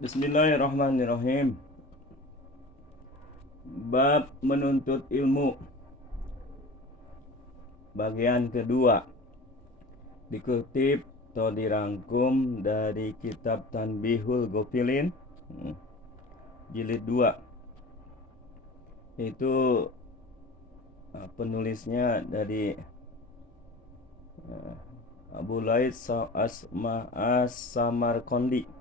Bismillahirrahmanirrahim. Bab menuntut ilmu bagian kedua, dikutip atau dirangkum dari kitab Tanbihul Ghafilin jilid 2. Itu penulisnya dari Abu Laid As-Samarqandi.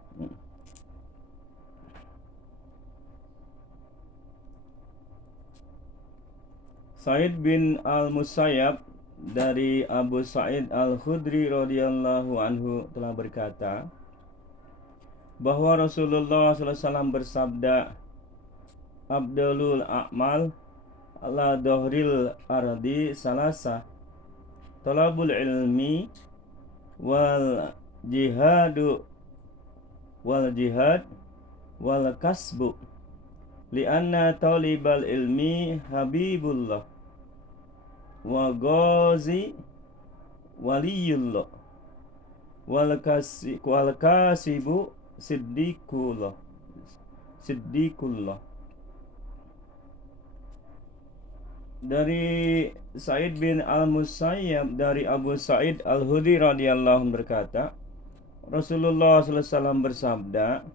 Sa'id bin Al-Musayyab dari Abu Sa'id Al-Khudri radhiyallahu anhu telah berkata bahwa Rasulullah SAW bersabda, Abdulul a'mal ala dhahril ardi salasa, talabul ilmi wal jihad wal kasbu, lianna talibal ilmi habibullah wa ghazi waliyullah wal kasibu siddiqullah. Dari Sa'id bin Al-Musayyab dari Abu Sa'id Al-Khudri radhiyallahu anhu berkata, Rasulullah SAW bersabda,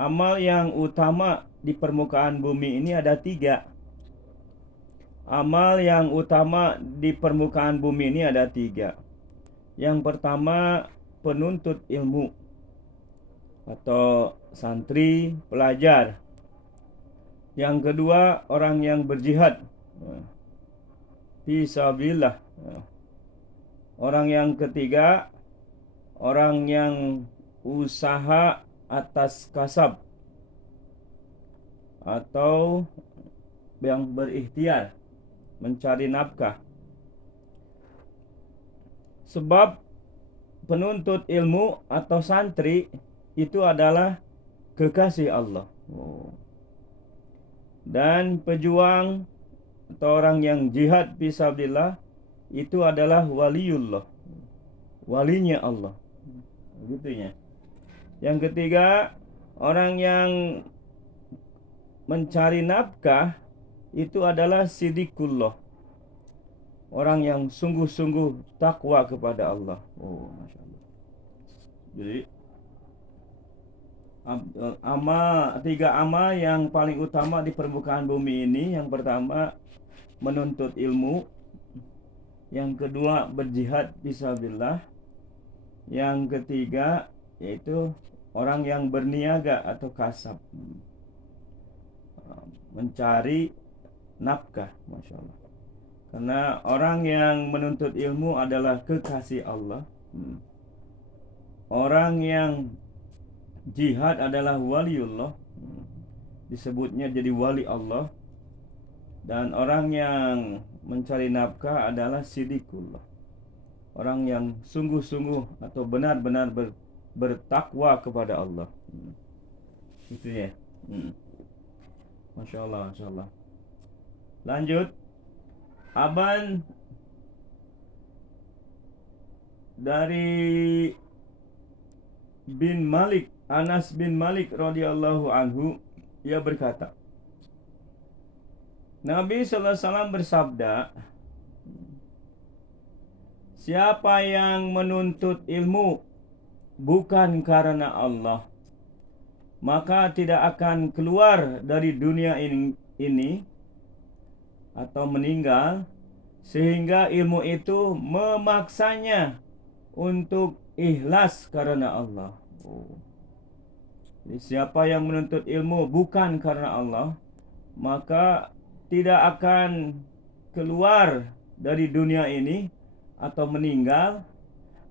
amal yang utama di permukaan bumi ini ada 3. Amal yang utama di permukaan bumi ini ada 3. Yang pertama, penuntut ilmu atau santri, pelajar. Yang kedua, orang yang berjihad fisabilillah. Orang yang ketiga, orang yang usaha atas kasab atau yang berikhtiar mencari nafkah. Sebab penuntut ilmu atau santri itu adalah kekasih Allah. Dan pejuang atau orang yang jihad fisabilillah itu adalah waliullah, walinya Allah. Begitunya. Yang ketiga, orang yang mencari nafkah itu adalah siddiqullah, orang yang sungguh-sungguh takwa kepada Allah. Masya Allah. Jadi 3 amal yang paling utama di permukaan bumi ini. Yang pertama, menuntut ilmu. Yang kedua, berjihad fisabilillah. Yang ketiga, yaitu orang yang berniaga atau kasab, mencari nafkah. Masya Allah. Karena orang yang menuntut ilmu adalah kekasih Allah. Orang yang jihad adalah waliullah, disebutnya jadi wali Allah. Dan orang yang mencari nafkah adalah siddiqullah, orang yang sungguh-sungguh atau benar-benar bertakwa kepada Allah. Itu ya. Masya Allah, Masya Allah. Lanjut, Aban dari bin Malik, Anas bin Malik radhiyallahu anhu, ia berkata, Nabi sallallahu alaihi wasallam bersabda, siapa yang menuntut ilmu bukan karena Allah, maka tidak akan keluar dari dunia ini atau meninggal sehingga ilmu itu memaksanya untuk ikhlas karena Allah. Jadi siapa yang menuntut ilmu bukan karena Allah, maka tidak akan keluar dari dunia ini atau meninggal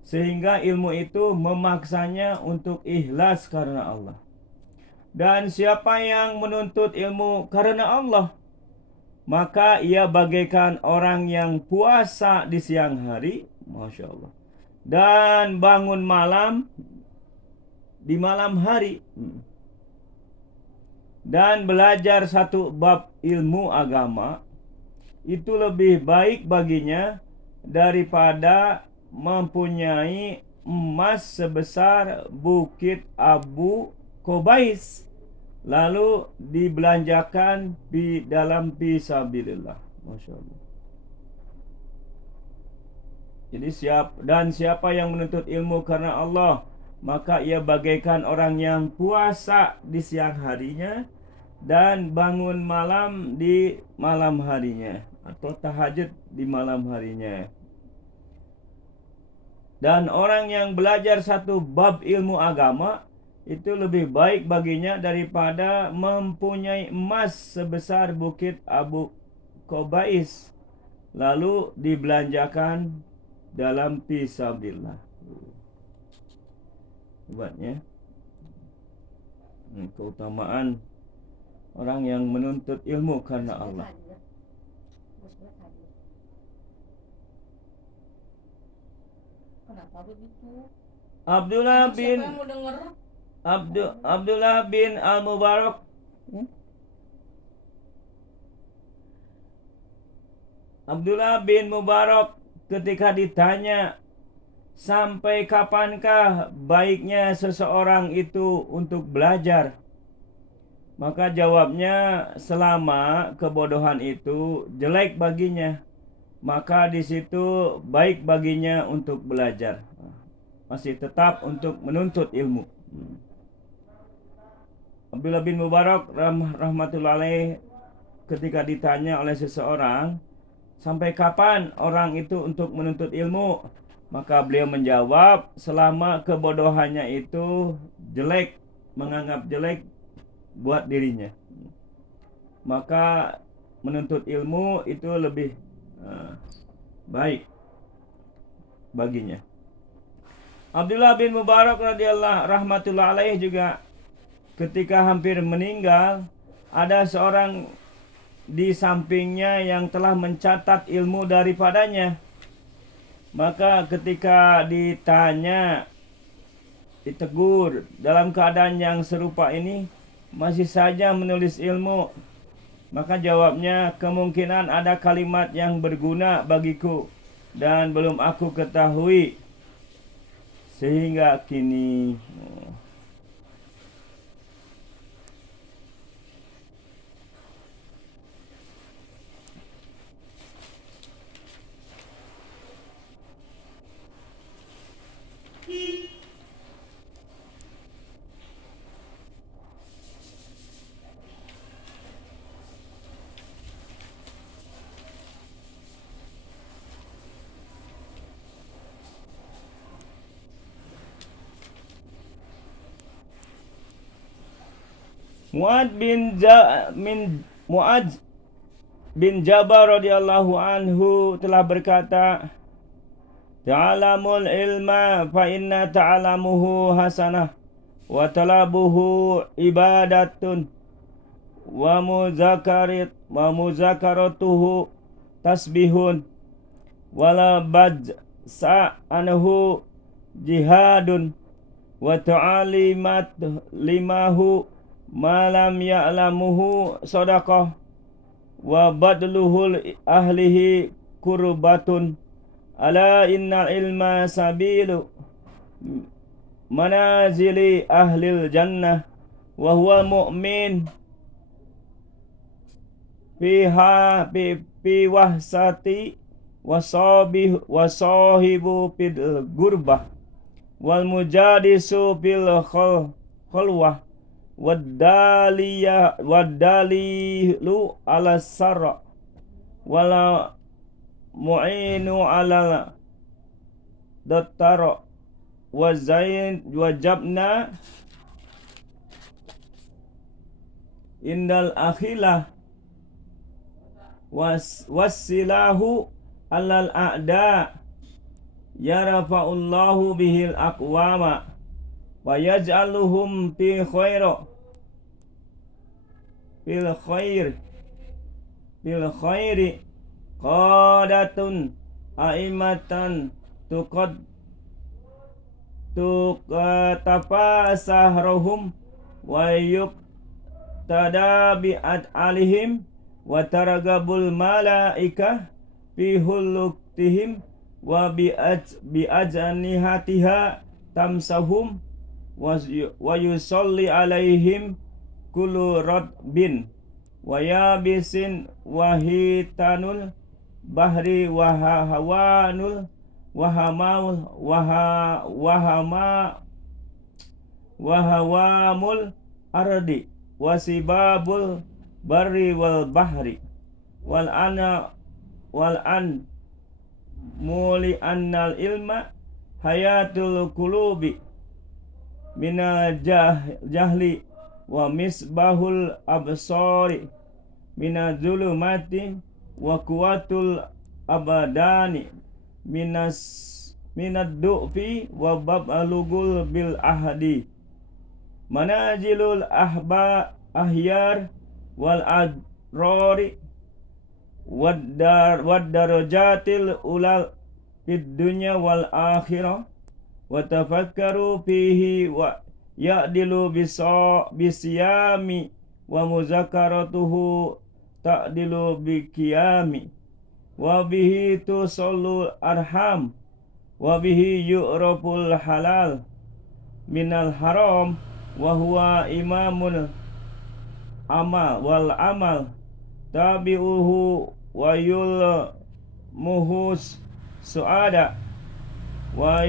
sehingga ilmu itu memaksanya untuk ikhlas karena Allah. Dan siapa yang menuntut ilmu karena Allah, maka ia bagaikan orang yang puasa di siang hari, Masya Allah, dan bangun malam di malam hari, dan belajar satu bab ilmu agama, itu lebih baik baginya daripada mempunyai emas sebesar bukit Abu Qubais, lalu dibelanjakan di dalam fisabilillah. Masya Allah. Jadi siapa yang menuntut ilmu karena Allah, maka ia bagaikan orang yang puasa di siang harinya dan bangun malam di malam harinya, atau tahajud di malam harinya. Dan orang yang belajar satu bab ilmu agama itu lebih baik baginya daripada mempunyai emas sebesar bukit Abu Qubais, lalu dibelanjakan dalam fisabilillah. Hebatnya keutamaan orang yang menuntut ilmu karena Allah. Kenapa begitu? Abdullah Siapa bin yang mau denger? Abdullah bin Al-Mubarak Abdullah bin Mubarak ketika ditanya, sampai kapankah baiknya seseorang itu untuk belajar? Maka jawabnya, selama kebodohan itu jelek baginya, maka di situ baik baginya untuk belajar. Masih tetap untuk menuntut ilmu. Abdullah bin Mubarak rahmatullahi alaih ketika ditanya oleh seseorang, sampai kapan orang itu untuk menuntut ilmu? Maka beliau menjawab, selama kebodohannya itu jelek, menganggap jelek buat dirinya, maka menuntut ilmu itu lebih baik baginya. Abdullah bin Mubarak radhiyallahu rahmatullahi alaih juga ketika hampir meninggal, ada seorang di sampingnya yang telah mencatat ilmu daripadanya. Maka ketika ditanya, ditegur dalam keadaan yang serupa ini, masih saja menulis ilmu, maka jawabnya, kemungkinan ada kalimat yang berguna bagiku dan belum aku ketahui sehingga kini. Mu'adz bin Jabal radhiyallahu anhu telah berkata, ta'alamul ilma fa inna ta'alamuhu hasanah wa talabuhu ibadatun wa muzakaratuhu tasbihun wala badsa anhu jihadun wa ta'alimat limahu malam ya'lamuhu sadaqah wa badluhul ahlihi kurbatun ala inna ilma sabilu manazili ahlil jannah wa huwa mu'min fiha fi wahsati wa sahibu fil gurbah wal mujadisu fil khalwah wadalilu ala sarra wala mu'inu ala dattara wajabna indal akhilah wasilahu alal a'da yarafa'ullahu bihil aqwama wa yaj'aluhum fil khairi qadatun aimatan tukatafasahrohum wa yuqtada bi'at alihim wa taragabul malaika fi huluktihim wa bi ajnihatiha tamsahum wa yusalli alaihim kullu radbin wa yabisin wa hitanul bahri wa hawanul wa hamaul wa hawamul ardi wa sibabul barri wal bahri wal an muli annal ilma hayatul qulubi minal jahli wa misbahul absari minaz zulumati wa kuwatul abadani minad du'fi wa babalugul bil ahdi manazilul ahyar wal adrori wad darajatil ulal fid dunya wal akhirah wa tafakkaru fihi wa ya'dilu bisyami wa muzakaratuhu ta'dilu biqiyami wa bihi tusallu arham wa bihi yu'raful halal minal haram wa huwa imamul amal wal amal tabi'uhu wa yulmuhus su'ada wa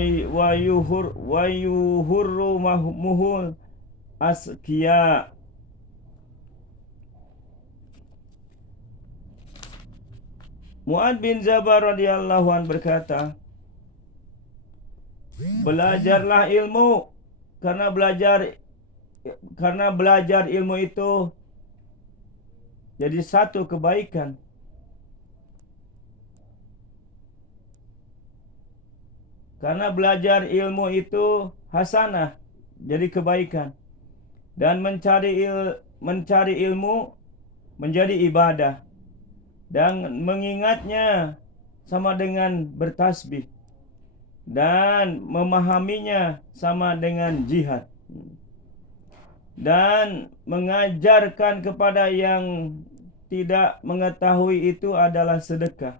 yuhurru mahmuhul asqiya. Mu'ad bin Jabal radhiyallahu an berkata, belajarlah ilmu karena belajar ilmu itu jadi satu kebaikan. Karena belajar ilmu itu hasanah, jadi kebaikan. Dan mencari ilmu menjadi ibadah. Dan mengingatnya sama dengan bertasbih. Dan memahaminya sama dengan jihad. Dan mengajarkan kepada yang tidak mengetahui itu adalah sedekah.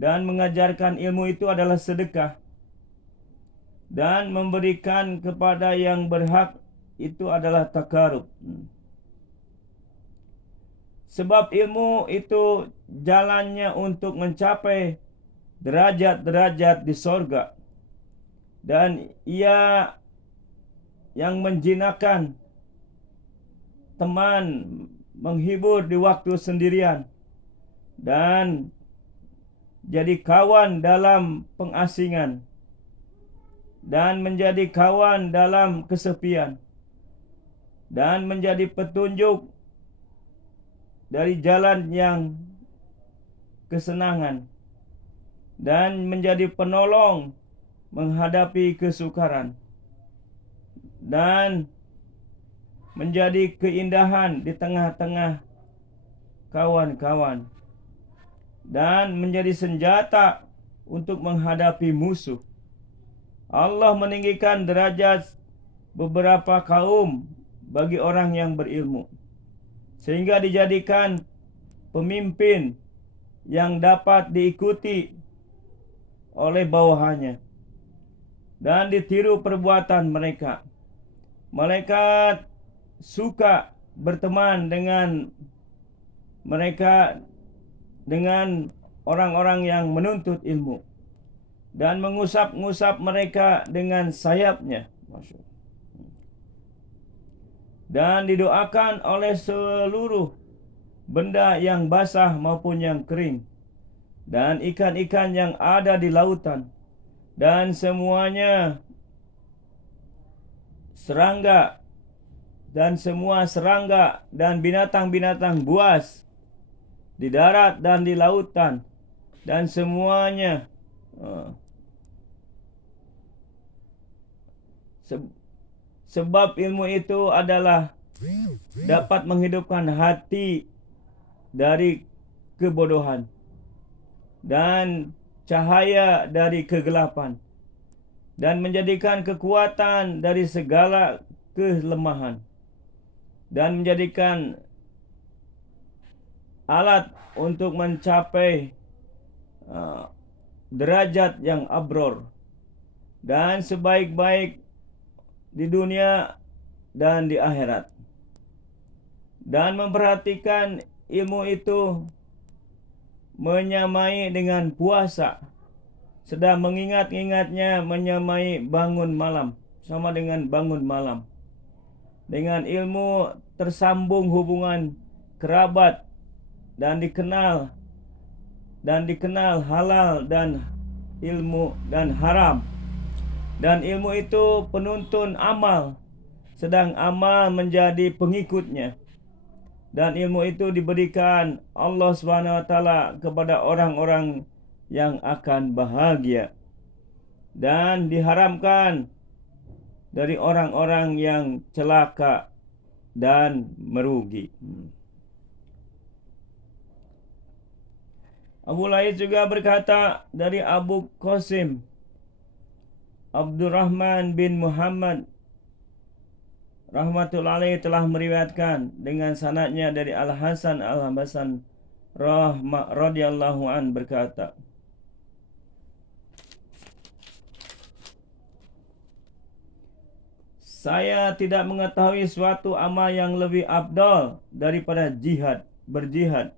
Dan mengajarkan ilmu itu adalah sedekah. Dan memberikan kepada yang berhak itu adalah takarub. Sebab ilmu itu jalannya untuk mencapai derajat-derajat di sorga. Dan ia yang menjinakkan teman, menghibur di waktu sendirian. Dan jadi kawan dalam pengasingan. Dan menjadi kawan dalam kesepian. Dan menjadi petunjuk dari jalan yang kesenangan. Dan menjadi penolong menghadapi kesukaran. Dan menjadi keindahan di tengah-tengah kawan-kawan. Dan menjadi senjata untuk menghadapi musuh. Allah meninggikan derajat beberapa kaum bagi orang yang berilmu, sehingga dijadikan pemimpin yang dapat diikuti oleh bawahannya dan ditiru perbuatan mereka. Mereka suka berteman dengan mereka, dengan orang-orang yang menuntut ilmu, dan mengusap-ngusap mereka dengan sayapnya. Dan didoakan oleh seluruh benda yang basah maupun yang kering, dan ikan-ikan yang ada di lautan, dan semuanya serangga, dan semua serangga dan binatang-binatang buas di darat dan di lautan, dan semuanya sebab ilmu itu adalah dapat menghidupkan hati dari kebodohan dan cahaya dari kegelapan, dan menjadikan kekuatan dari segala kelemahan, dan menjadikan alat untuk mencapai derajat yang abror dan sebaik-baik di dunia dan di akhirat. Dan memperhatikan ilmu itu menyamai dengan puasa, sedang mengingat-ingatnya menyamai bangun malam, sama dengan bangun malam. Dengan ilmu tersambung hubungan kerabat dan dikenal halal dan ilmu dan haram. Dan ilmu itu penuntun amal, sedang amal menjadi pengikutnya. Dan ilmu itu diberikan Allah SWT kepada orang-orang yang akan bahagia, dan diharamkan dari orang-orang yang celaka dan merugi. Abu Laith juga berkata dari Abu Qasim Abdurrahman bin Muhammad rahmatullahi alaih telah meriwayatkan dengan sanadnya dari Al-Hasan Al-Hasan radhiyallahu an berkata, saya tidak mengetahui suatu amal yang lebih afdal daripada berjihad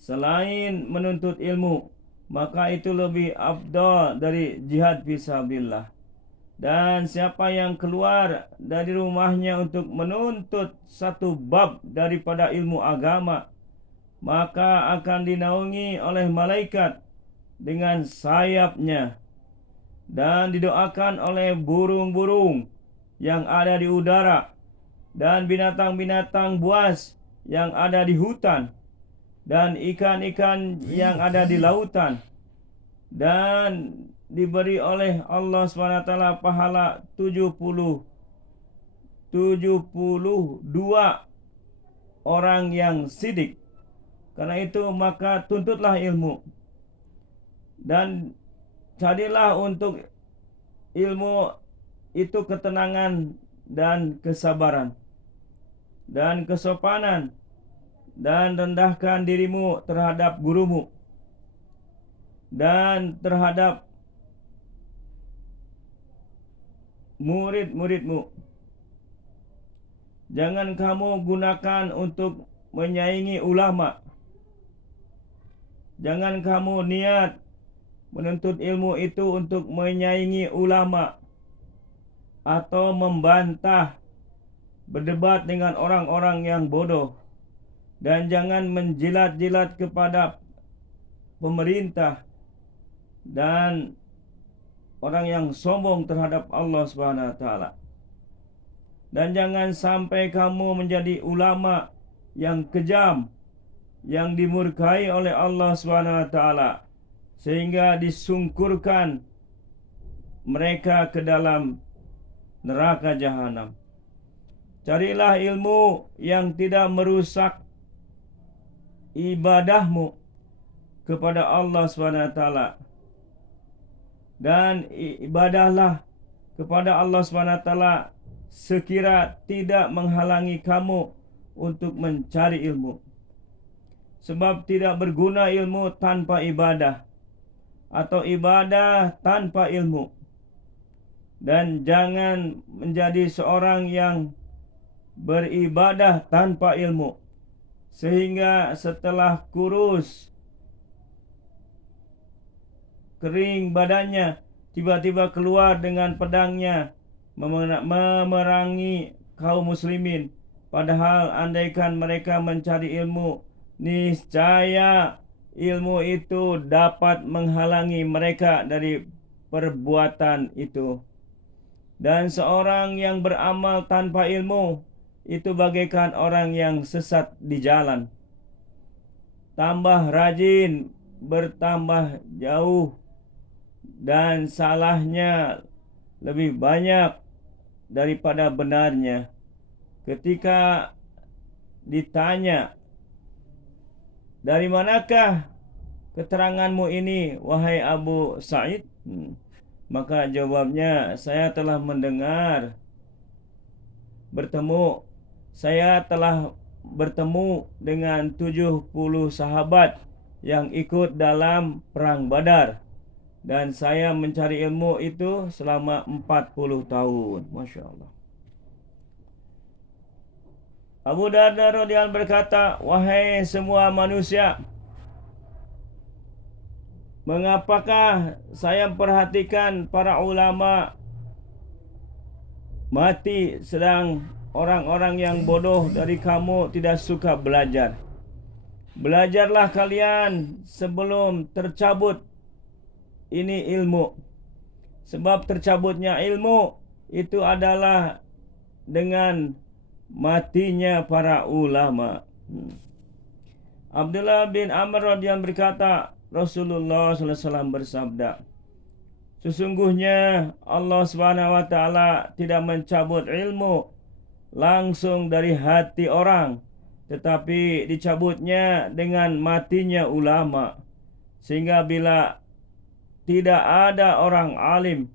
selain menuntut ilmu, maka itu lebih afdal dari jihad fisabilillah. Dan siapa yang keluar dari rumahnya untuk menuntut satu bab daripada ilmu agama, maka akan dinaungi oleh malaikat dengan sayapnya dan didoakan oleh burung-burung yang ada di udara dan binatang-binatang buas yang ada di hutan dan ikan-ikan yang ada di lautan, dan diberi oleh Allah SWT pahala 72 orang yang sidik. Karena itu maka tuntutlah ilmu dan carilah untuk ilmu itu ketenangan dan kesabaran dan kesopanan, dan rendahkan dirimu terhadap gurumu dan terhadap murid-muridmu. Jangan kamu gunakan untuk menyaingi ulama. Jangan kamu niat menuntut ilmu itu untuk menyaingi ulama atau membantah, berdebat dengan orang-orang yang bodoh. Dan jangan menjilat-jilat kepada pemerintah dan orang yang sombong terhadap Allah SWT. Dan jangan sampai kamu menjadi ulama yang kejam, yang dimurkai oleh Allah SWT, sehingga disungkurkan mereka ke dalam neraka jahanam. Carilah ilmu yang tidak merusak ibadahmu kepada Allah SWT, dan ibadahlah kepada Allah SWT sekira tidak menghalangi kamu untuk mencari ilmu. Sebab tidak berguna ilmu tanpa ibadah, atau ibadah tanpa ilmu. Dan jangan menjadi seorang yang beribadah tanpa ilmu, sehingga setelah kurus kering badannya, tiba-tiba keluar dengan pedangnya memerangi kaum muslimin. Padahal andaikan mereka mencari ilmu, niscaya ilmu itu dapat menghalangi mereka dari perbuatan itu. Dan seorang yang beramal tanpa ilmu itu bagaikan orang yang sesat di jalan. Tambah rajin, bertambah jauh, dan salahnya lebih banyak daripada benarnya. Ketika ditanya, dari manakah keteranganmu ini, wahai Abu Sa'id? Maka jawabnya, saya telah bertemu dengan 70 sahabat yang ikut dalam perang Badar, dan saya mencari ilmu itu selama 40 tahun. Masya Allah. Abu Darda radhiyallahu berkata, wahai semua manusia, mengapakah saya perhatikan para ulama mati sedang orang-orang yang bodoh dari kamu tidak suka belajar? Belajarlah kalian sebelum tercabut ini ilmu. Sebab tercabutnya ilmu itu adalah dengan matinya para ulama. Abdullah bin Amr radhiyallahu berkata, Rasulullah SAW bersabda, sesungguhnya Allah SWT tidak mencabut ilmu langsung dari hati orang, tetapi dicabutnya dengan matinya ulama. Sehingga bila tidak ada orang alim,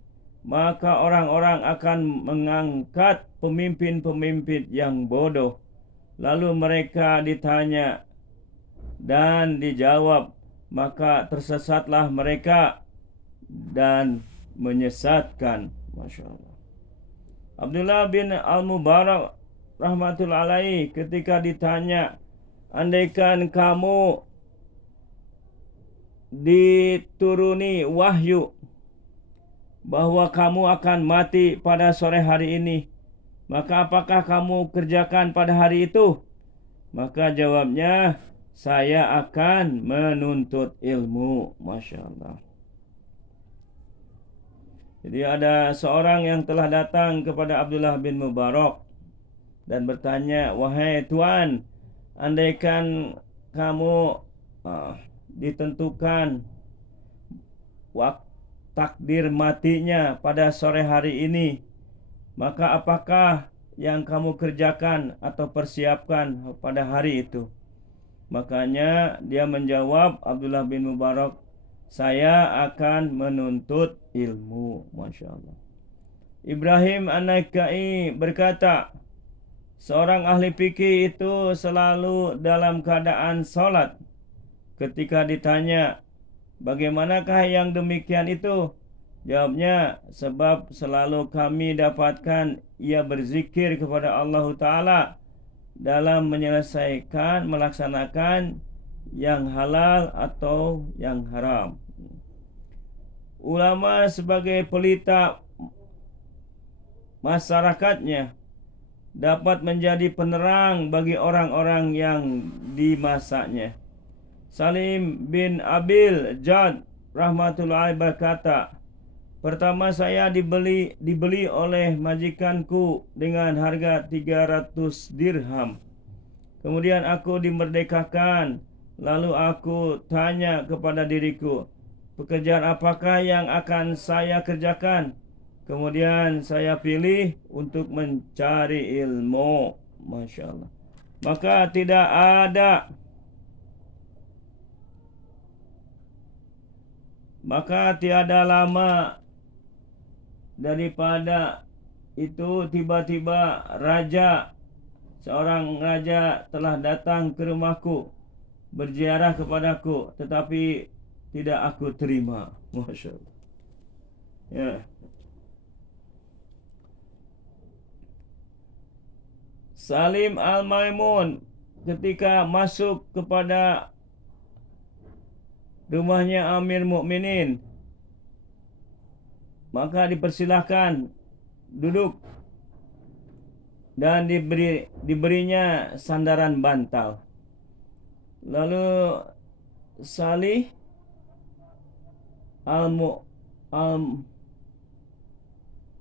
maka orang-orang akan mengangkat pemimpin-pemimpin yang bodoh. Lalu mereka ditanya dan dijawab, maka tersesatlah mereka dan menyesatkan. Masya Allah. Abdullah bin Al-Mubarak rahmatullahi alaihi ketika ditanya, andaikan kamu dituruni wahyu bahwa kamu akan mati pada sore hari ini, maka apakah kamu kerjakan pada hari itu? Maka jawabnya, saya akan menuntut ilmu. Masya Allah. Jadi ada seorang yang telah datang kepada Abdullah bin Mubarak dan bertanya, wahai Tuan, andaikan kamu ditentukan takdir matinya pada sore hari ini, maka apakah yang kamu kerjakan atau persiapkan pada hari itu? Makanya dia menjawab, Abdullah bin Mubarak, saya akan menuntut ilmu. Masya Allah. Ibrahim An-Nakhai berkata, seorang ahli fikih itu selalu dalam keadaan sholat. Ketika ditanya, bagaimanakah yang demikian itu? Jawabnya, sebab selalu kami dapatkan ia berzikir kepada Allah Ta'ala dalam melaksanakan yang halal atau yang haram. Ulama sebagai pelita masyarakatnya dapat menjadi penerang bagi orang-orang yang di masanya. Salim bin Abil Jad rahmatullahi berkata, pertama saya dibeli oleh majikanku dengan harga 300 dirham. Kemudian aku dimerdekakan. Lalu aku tanya kepada diriku, pekerjaan apakah yang akan saya kerjakan? Kemudian saya pilih untuk mencari ilmu. Masya Allah. Maka tiada lama daripada itu tiba-tiba seorang raja telah datang ke rumahku, berziarah kepadaku, tetapi tidak aku terima. Masya Allah. Ya. Salim Al-Maimun ketika masuk kepada rumahnya Amir Mukminin, maka dipersilahkan duduk dan diberinya sandaran bantal. Lalu Salih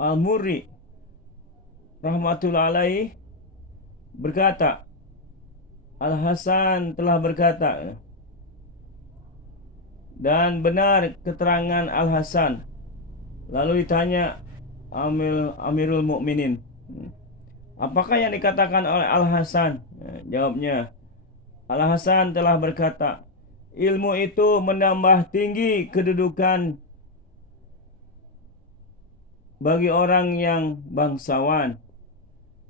Al-Murri rahmatullahi alaihi berkata, Al-Hasan telah berkata, dan benar keterangan Al-Hasan. Lalu ditanya Amirul Mukminin, apakah yang dikatakan oleh Al-Hasan? Jawabnya, Al-Hasan telah berkata, ilmu itu menambah tinggi kedudukan bagi orang yang bangsawan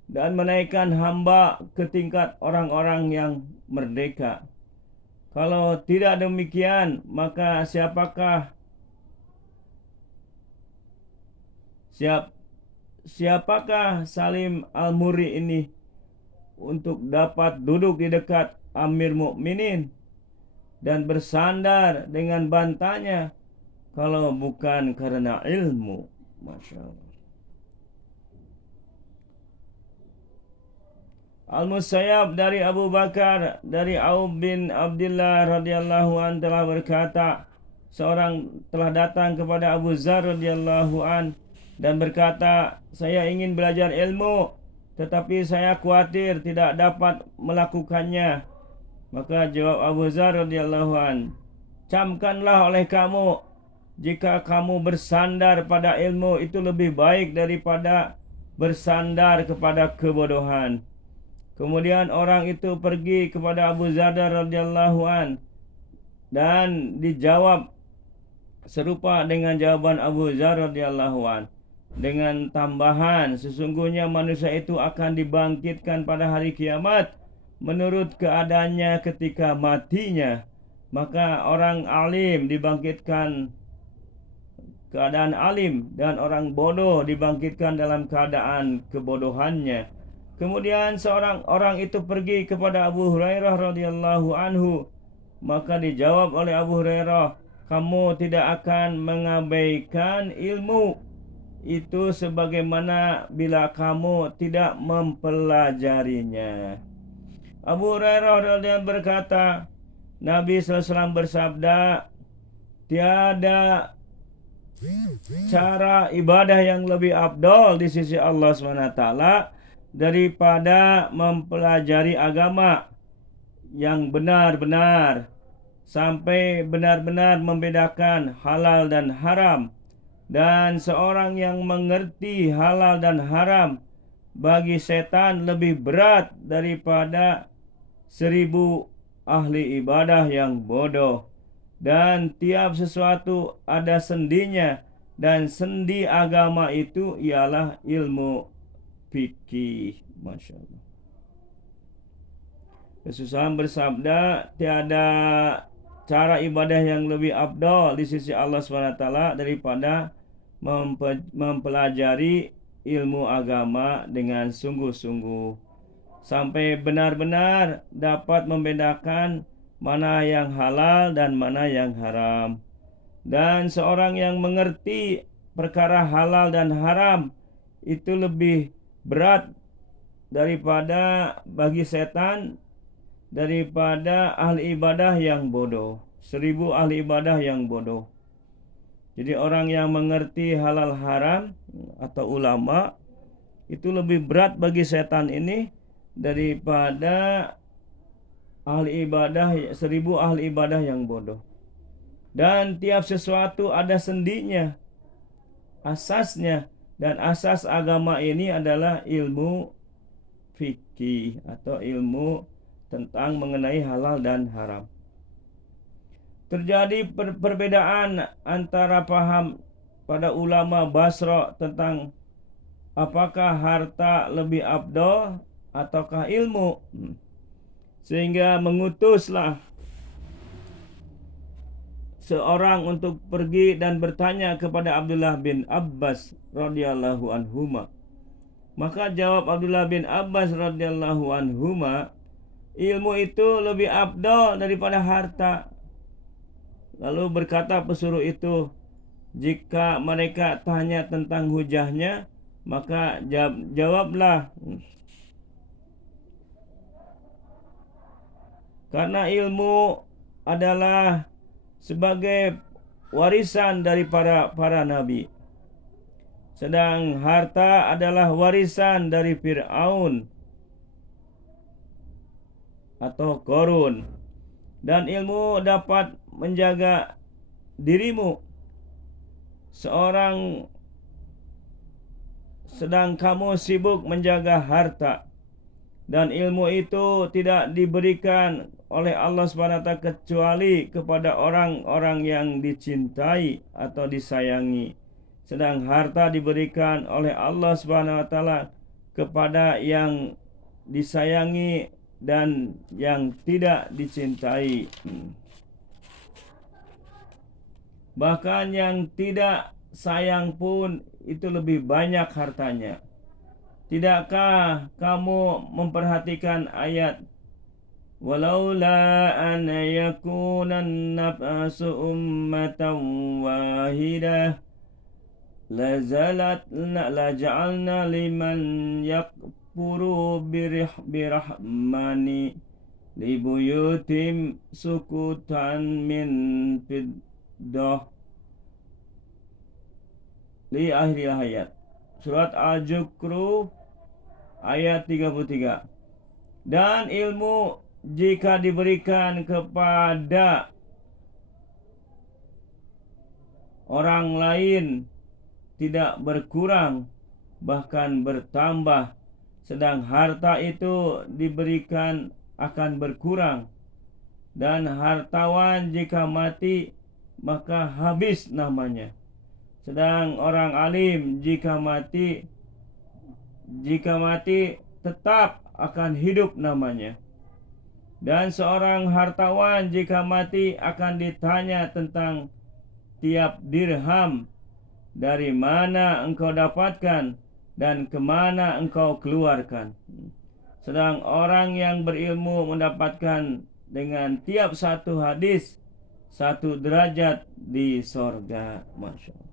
dan menaikkan hamba ke tingkat orang-orang yang merdeka. Kalau tidak demikian, maka siapakah Salim Al-Muri ini untuk dapat duduk di dekat Amir Mukminin dan bersandar dengan bantahnya kalau bukan karena ilmu. Masya Allah. Al-Musayyab dari Abu Bakar dari Auf bin Abdullah radhiyallahu an telah berkata, seorang telah datang kepada Abu Dzar radhiyallahu an dan berkata, saya ingin belajar ilmu tetapi saya khawatir tidak dapat melakukannya. Maka jawab Abu Dzar radhiyallahu an, camkanlah oleh kamu, jika kamu bersandar pada ilmu itu lebih baik daripada bersandar kepada kebodohan. Kemudian orang itu pergi kepada Abu Dzar radhiyallahu an dan dijawab serupa dengan jawaban Abu Dzar radhiyallahu an, dengan tambahan, sesungguhnya manusia itu akan dibangkitkan pada hari kiamat menurut keadaannya ketika matinya. Maka orang alim dibangkitkan keadaan alim dan orang bodoh dibangkitkan dalam keadaan kebodohannya. Kemudian seorang orang itu pergi kepada Abu Hurairah radhiyallahu anhu, maka dijawab oleh Abu Hurairah, kamu tidak akan mengabaikan ilmu itu sebagaimana bila kamu tidak mempelajarinya. Abu Hurairah radhiyallahu anhu berkata, Nabi SAW bersabda, tiada cara ibadah yang lebih afdal di sisi Allah SWT daripada mempelajari agama yang benar-benar sampai benar-benar membedakan halal dan haram. Dan seorang yang mengerti halal dan haram bagi setan lebih berat daripada 1000 ahli ibadah yang bodoh. Dan tiap sesuatu ada sendinya, dan sendi agama itu ialah ilmu fikih. Masya Allah. Rasulullah bersabda, tiada cara ibadah yang lebih afdal di sisi Allah SWT daripada mempelajari ilmu agama dengan sungguh-sungguh sampai benar-benar dapat membedakan mana yang halal dan mana yang haram. Dan seorang yang mengerti perkara halal dan haram itu lebih berat daripada bagi setan daripada ahli ibadah yang bodoh, 1000 ahli ibadah yang bodoh. Jadi orang yang mengerti halal haram atau ulama itu lebih berat bagi setan ini daripada ahli ibadah, 1000 ahli ibadah yang bodoh. Dan tiap sesuatu ada sendinya, asasnya, dan asas agama ini adalah ilmu fikih atau ilmu tentang mengenai halal dan haram. Terjadi perbedaan antara paham pada ulama Basra tentang apakah harta lebih afdal ataukah ilmu. Sehingga mengutuslah seorang untuk pergi dan bertanya kepada Abdullah bin Abbas radhiyallahu anhuma. Maka jawab Abdullah bin Abbas radhiyallahu anhuma, ilmu itu lebih afdal daripada harta. Lalu berkata pesuruh itu, jika mereka tanya tentang hujahnya, maka jawablah, karena ilmu adalah sebagai warisan dari para nabi, sedang harta adalah warisan dari Fir'aun atau Qarun. Dan ilmu dapat menjaga dirimu sedang kamu sibuk menjaga harta. Dan ilmu itu tidak diberikan oleh Allah SWT kecuali kepada orang-orang yang dicintai atau disayangi. Sedang harta diberikan oleh Allah SWT kepada yang disayangi dan yang tidak dicintai. Bahkan yang tidak sayang pun itu lebih banyak hartanya. Tidakkah kamu memperhatikan ayat walaula an yakunan nafasu ummatan wahidah laja'alna liman yakfuru birahmani libuyutim sukutan min fiddah li akhir ayat. Surat Al-Zukhruf ayat 33. Dan ilmu jika diberikan kepada orang lain tidak berkurang, bahkan bertambah, sedang harta itu diberikan akan berkurang. Dan hartawan jika mati maka habis namanya. Sedang orang alim jika mati tetap akan hidup namanya. Dan seorang hartawan jika mati akan ditanya tentang tiap dirham, dari mana engkau dapatkan dan kemana engkau keluarkan. Sedang orang yang berilmu mendapatkan dengan tiap satu hadis satu derajat di sorga. Masya Allah.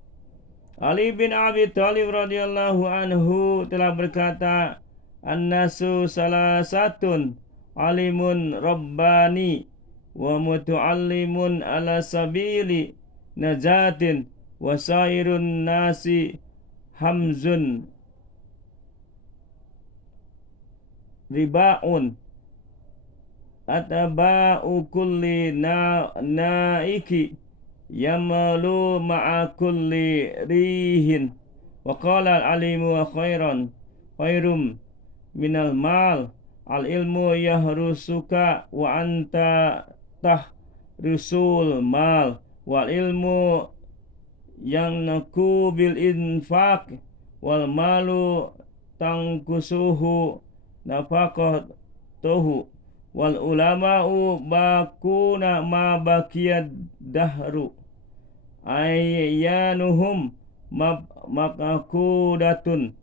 Ali bin Abi Thalib radhiyallahu anhu telah berkata, "An-nasu salasatun, alimun rabbani wa mutu'allimun ala sabili najatin wa sairun nasi hamzun ribaun atba'u kulli naiki yamalu ma'a kulli rihin wa qala al-alimu khairum minal mal al-ilmu yahrusuka wa anta tahrusul mal wal ilmu yang naku bil infaq wal malu tangkusuhu nafaqatuhu wal ulama'u bakuna ma bakiyad dahru ayyanuhum maqakudatun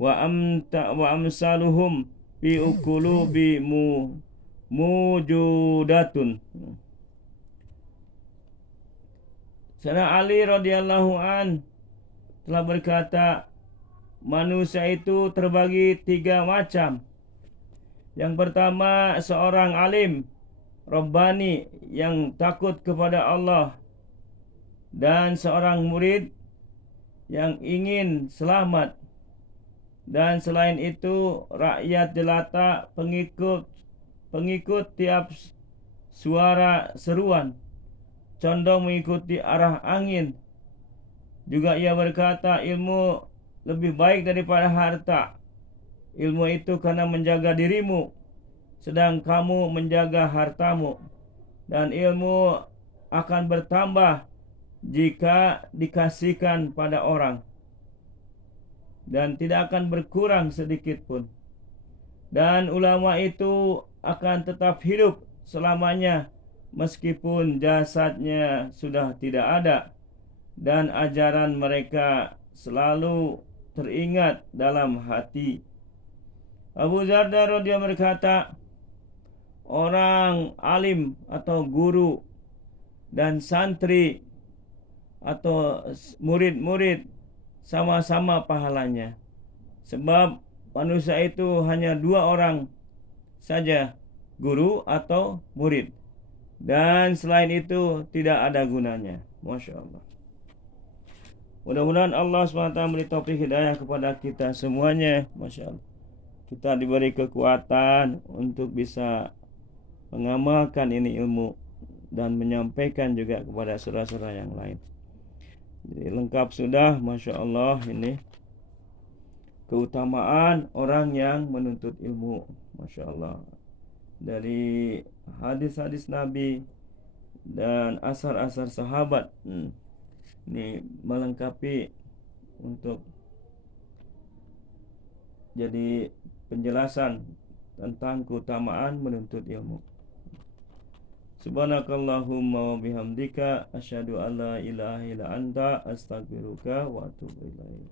wa amsaluhum fi ukulubi mujudatun. Sayyidina Ali radhiyallahu an telah berkata, manusia itu terbagi 3 macam. Yang pertama, seorang alim Rabbani yang takut kepada Allah, dan seorang murid yang ingin selamat, dan selain itu rakyat jelata pengikut tiap suara seruan, condong mengikuti arah angin. Juga ia berkata, ilmu lebih baik daripada harta. Ilmu itu karena menjaga dirimu, sedang kamu menjaga hartamu. Dan ilmu akan bertambah jika dikasihkan pada orang, dan tidak akan berkurang sedikit pun. Dan ulama itu akan tetap hidup selamanya meskipun jasadnya sudah tidak ada, dan ajaran mereka selalu teringat dalam hati. Abu Darda radhiyallahu berkata, orang alim atau guru dan santri atau murid-murid sama-sama pahalanya, sebab manusia itu hanya 2 orang saja, guru atau murid, dan selain itu tidak ada gunanya. Masya Allah. Mudah-mudahan Allah SWT memberi taufik hidayah kepada kita semuanya. Masya Allah, kita diberi kekuatan untuk bisa mengamalkan ini ilmu dan menyampaikan juga kepada saudara-saudara yang lain. Jadi lengkap sudah, Masya Allah, ini keutamaan orang yang menuntut ilmu. Masya Allah, dari hadis-hadis Nabi dan asar-asar sahabat, ini melengkapi untuk jadi penjelasan tentang keutamaan menuntut ilmu. Subhanakallahumma wa bihamdika asyhadu an la ilaha illa anta astaghfiruka wa atubu ilaik.